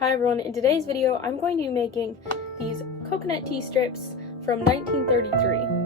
Hi everyone, in today's video I'm going to be making these coconut tea strips from 1933.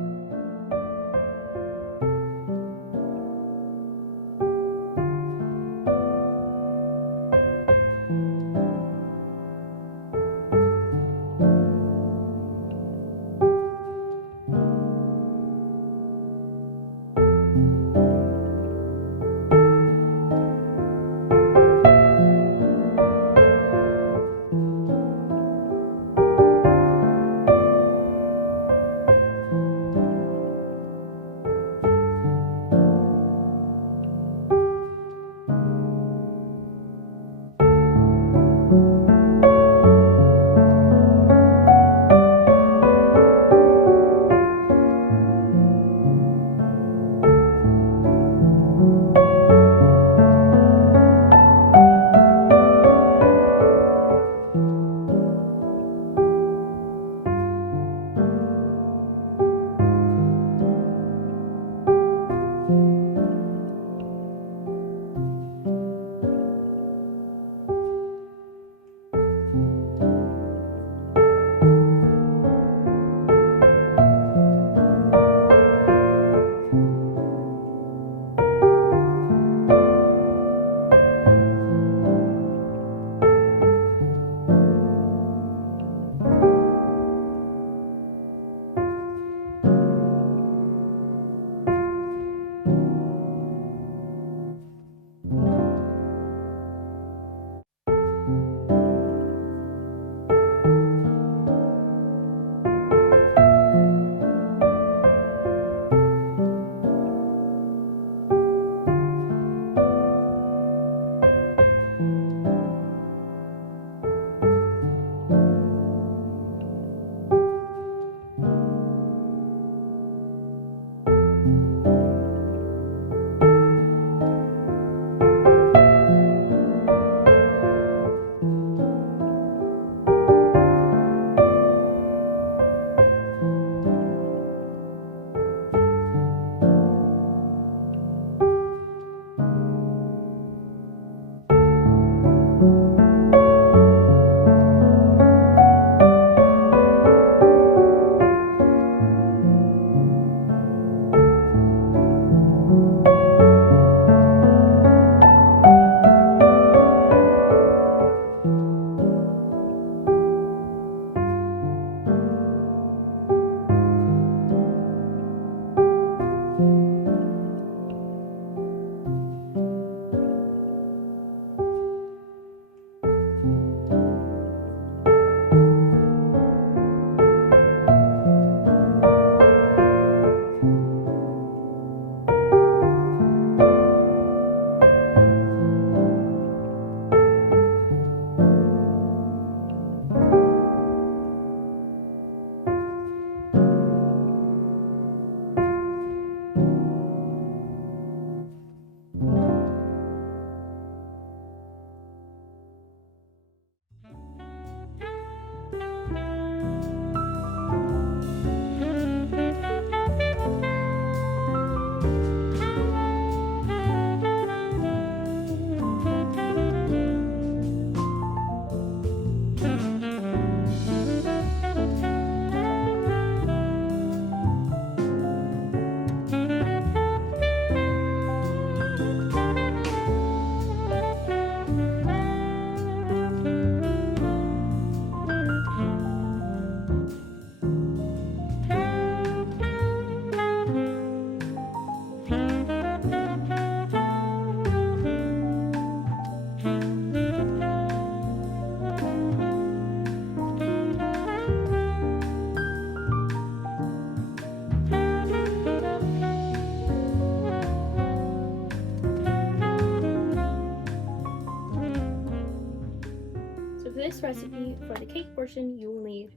For this recipe, for the cake portion, you will need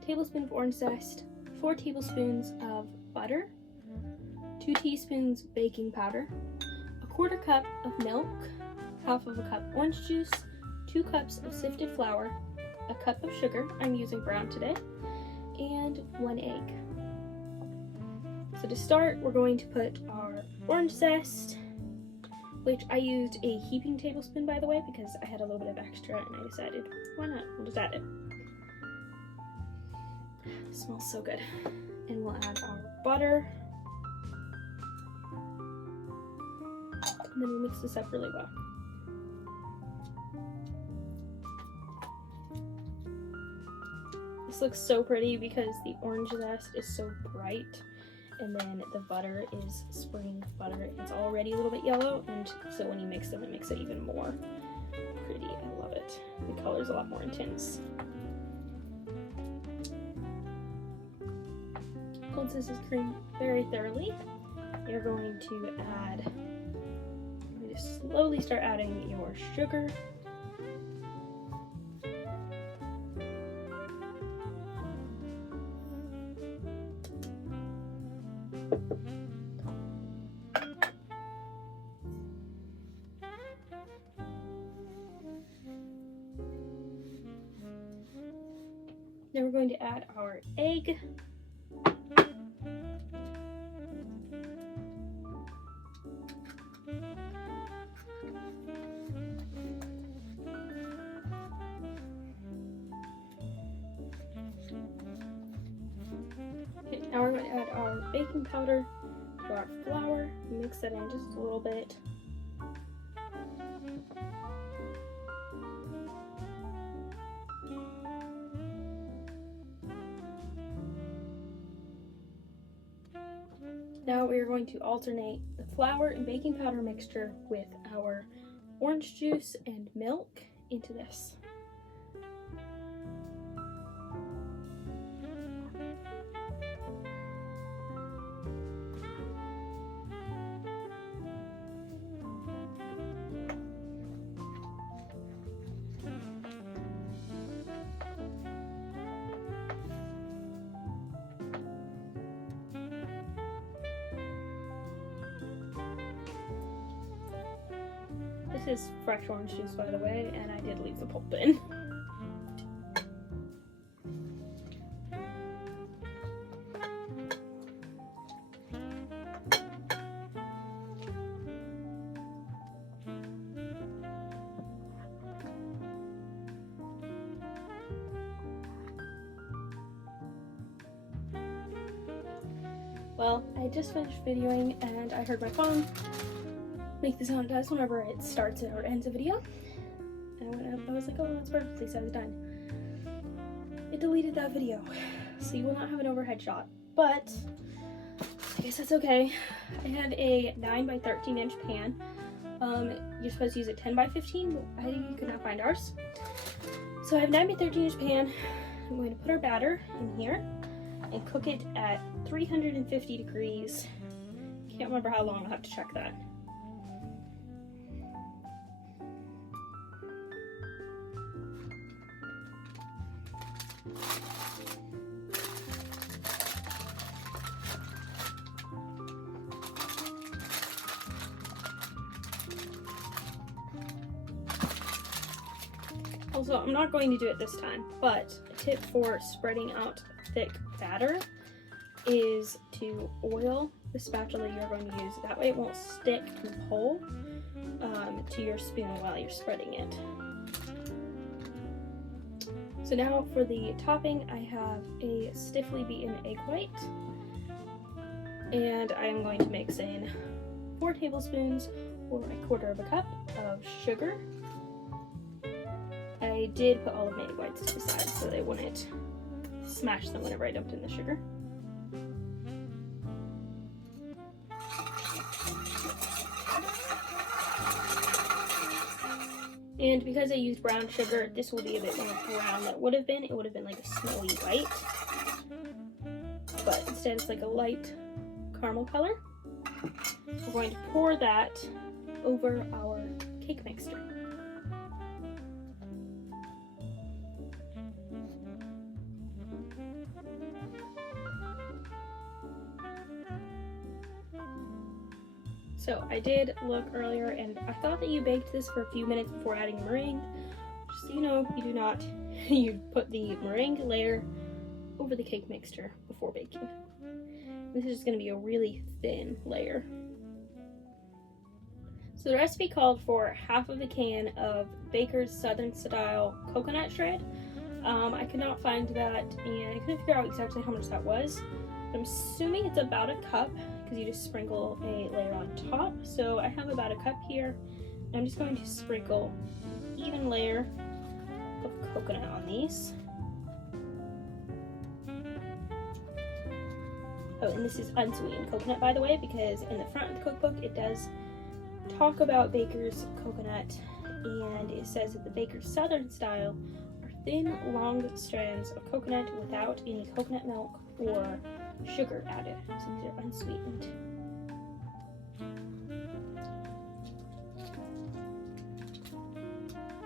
a tablespoon of orange zest, 4 tablespoons of butter, 2 teaspoons baking powder, a 1/4 cup of milk, 1/2 cup orange juice, 2 cups of sifted flour, a cup of sugar, I'm using brown today, and 1 egg. So to start, we're going to put our orange zest which I used a heaping tablespoon, by the way, because I had a little bit of extra and I decided, why not? We'll just add it. It smells so good. And we'll add our butter. And then we'll mix this up really well. This looks so pretty because the orange zest is so bright, and then the butter is spring butter. It's already a little bit yellow, and so when you mix them, it makes it even more pretty. I love it. The color's a lot more intense. Cold scissors cream very thoroughly. You're going to slowly start adding your sugar. Then we're going to add our egg. Okay, now we're going to add our baking powder to our flour. Mix that in just a little bit. Now we are going to alternate the flour and baking powder mixture with our orange juice and milk into this. This is fresh orange juice, by the way, and I did leave the pulp in. Well, I just finished videoing and I heard my phone make the sound it does whenever it starts or ends a video. And I was like, oh, that's perfectly so it's done. It deleted that video, so you will not have an overhead shot, but I guess that's okay. I had a 9 by 13 inch pan. You're supposed to use a 10 by 15, but I could not find ours. So I have a 9 by 13 inch pan. I'm going to put our batter in here and cook it at 350 degrees. Can't remember how long, I'll have to check that. Also, I'm not going to do it this time, but a tip for spreading out thick batter is to oil the spatula you're going to use. That way it won't stick to the hole to your spoon while you're spreading it. So now for the topping, I have a stiffly beaten egg white, and I am going to mix in 4 tablespoons or 1/4 of a cup of sugar. I did put all of my egg whites to the side so they wouldn't smash them whenever I dumped in the sugar. And because I used brown sugar, this will be a bit more brown than it would have been. It would have been like a snowy white. But instead it's like a light caramel color. We're going to pour that over our cake mixture. So I did look earlier and I thought that you baked this for a few minutes before adding meringue. Just so you know, you do not. You put the meringue layer over the cake mixture before baking. This is just going to be a really thin layer. So the recipe called for half of a can of Baker's Southern Style coconut shred. I could not find that, and I couldn't figure out exactly how much that was. I'm assuming it's about a cup, because you just sprinkle a layer on top. So I have about a cup here. I'm just going to sprinkle an even layer of coconut on these. Oh, and this is unsweetened coconut, by the way, because in the front of the cookbook it does talk about Baker's coconut, and it says that the Baker's Southern Style are thin, long strands of coconut without any coconut milk or sugar added. So these are unsweetened.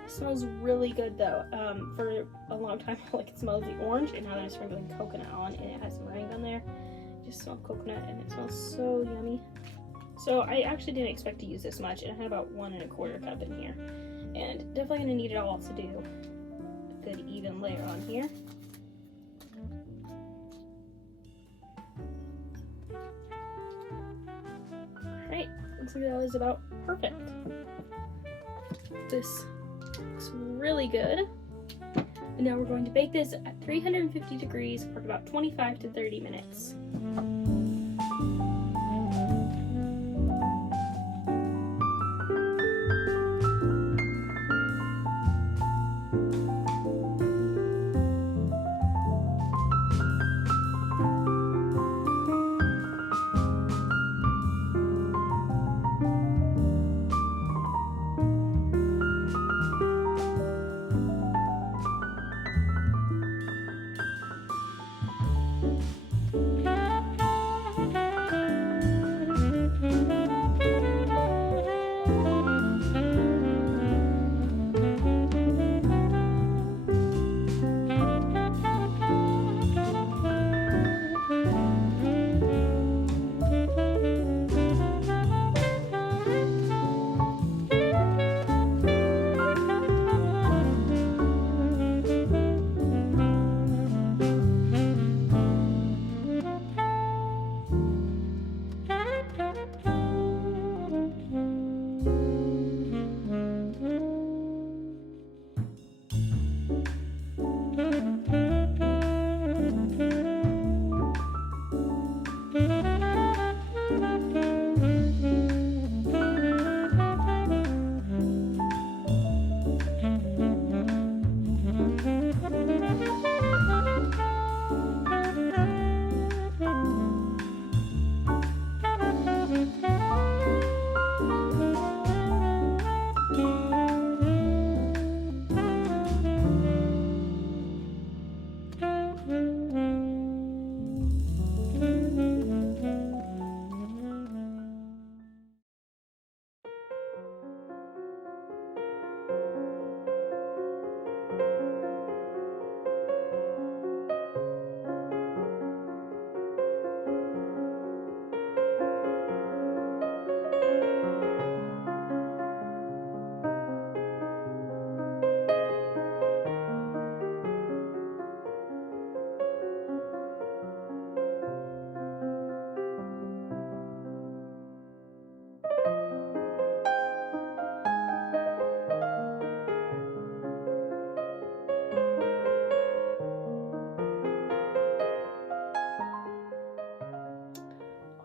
It smells really good though. For a long time, like it smells the orange, and now that I'm sprinkling coconut on and it has meringue on there, it just smells coconut and it smells so yummy. So I actually didn't expect to use this much, and I had about 1 1/4 cup in here, and definitely gonna need it all to do a good even layer on here. Alright, looks like that was about perfect. This looks really good. And now we're going to bake this at 350 degrees for about 25 to 30 minutes.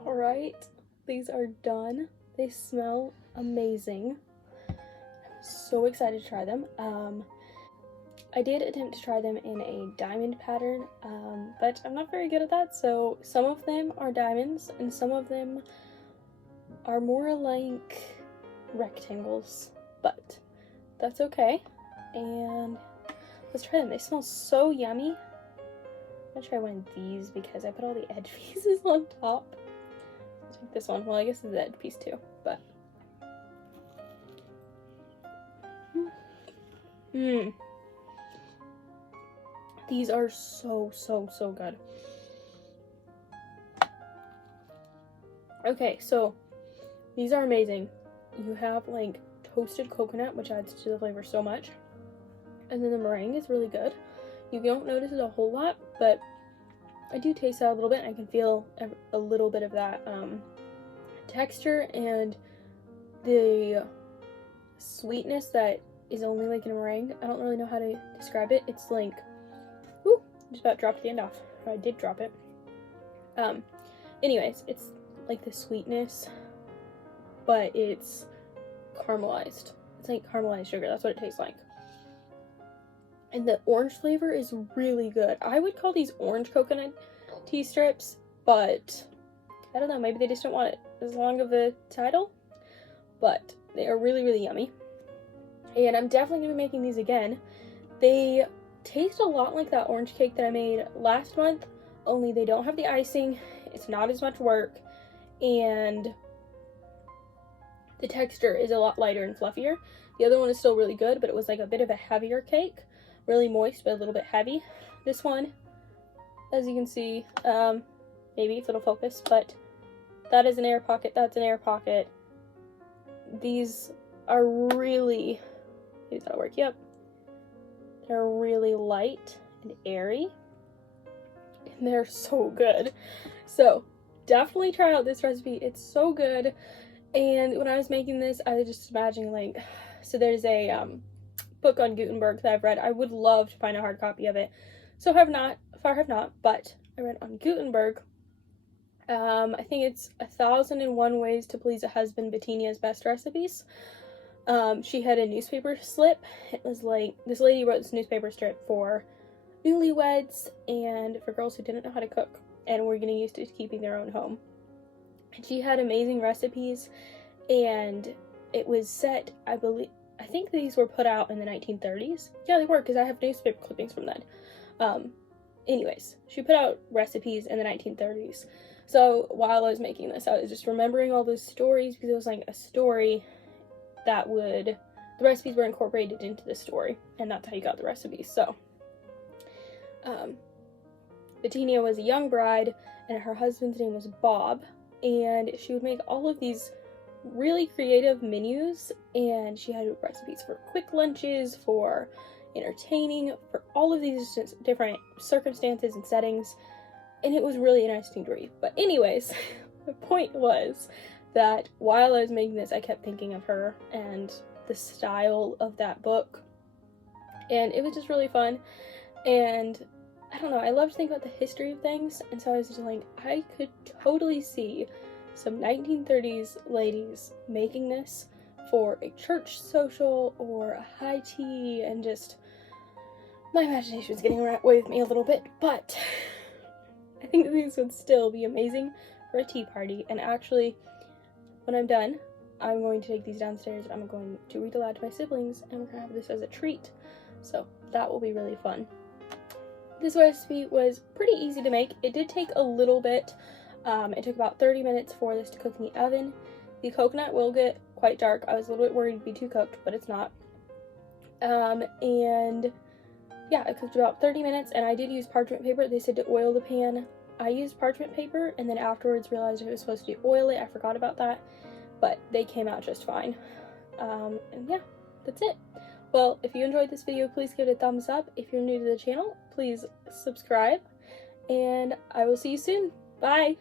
Alright, these are done. They smell amazing. I'm so excited to try them. I did attempt to try them in a diamond pattern, but I'm not very good at that, so some of them are diamonds and some of them are more like rectangles, but that's okay. And let's try them. They smell so yummy. I'm gonna try one of these because I put all the edge pieces on top. Let's take this one. Well, I guess it's the edge piece too, but these are so good. Okay, so these are amazing. You have like toasted coconut, which adds to the flavor so much, and then the meringue is really good. You don't notice it a whole lot, but I do taste that a little bit. I can feel a little bit of that texture, and the sweetness that is only like in a meringue. I don't really know how to describe it. It's like, whoo, just about dropped the end off. I did drop it. Anyways, it's like the sweetness, but it's caramelized. It's like caramelized sugar. That's what it tastes like. And the orange flavor is really good. I would call these orange coconut tea strips, but I don't know, maybe they just don't want it as long of a title, but they are really, really yummy. And I'm definitely going to be making these again. They taste a lot like that orange cake that I made last month, only they don't have the icing. It's not as much work, and the texture is a lot lighter and fluffier. The other one is still really good, but it was like a bit of a heavier cake. Really moist, but a little bit heavy. This one, as you can see, maybe if it'll focus, but that is an air pocket, that's an air pocket. These are really, maybe that'll work, yep. They're really light and airy, and they're so good. So definitely try out this recipe, it's so good. And when I was making this, I was just imagining, like, so there's a book on Gutenberg that I've read. I would love to find a hard copy of it. So have not, but I read on Gutenberg. I think it's 1001 Ways to Please a Husband, Bettinia's Best Recipes. She had a newspaper slip. It was like, this lady wrote this newspaper strip for newlyweds and for girls who didn't know how to cook and were getting used to keeping their own home. And she had amazing recipes, and it was set, I think these were put out in the 1930s. Yeah, they were, because I have newspaper clippings from then. Anyways, she put out recipes in the 1930s. So while I was making this, I was just remembering all those stories, because it was like a story that the recipes were incorporated into the story, and that's how you got the recipes. So, Bettinia was a young bride, and her husband's name was Bob, and she would make all of these really creative menus, and she had recipes for quick lunches, for entertaining, for all of these different circumstances and settings, and it was really interesting to read. But anyways, the point was that while I was making this, I kept thinking of her and the style of that book, and it was just really fun. And I don't know, I love to think about the history of things, and so I was just like, I could totally see some 1930s ladies making this for a church social or a high tea, and just, my imagination is getting away with me a little bit, but I think these would still be amazing for a tea party. And actually, when I'm done, I'm going to take these downstairs, and I'm going to read aloud to my siblings, and we're going to have this as a treat. So that will be really fun. This recipe was pretty easy to make. It did take a little bit. It took about 30 minutes for this to cook in the oven. The coconut will get quite dark. I was a little bit worried it'd be too cooked, but it's not. And yeah, it cooked about 30 minutes, and I did use parchment paper. They said to oil the pan. I used parchment paper, and then afterwards realized it was supposed to oil it. I forgot about that, but they came out just fine. And yeah, that's it. Well, if you enjoyed this video, please give it a thumbs up. If you're new to the channel, please subscribe, and I will see you soon. Bye!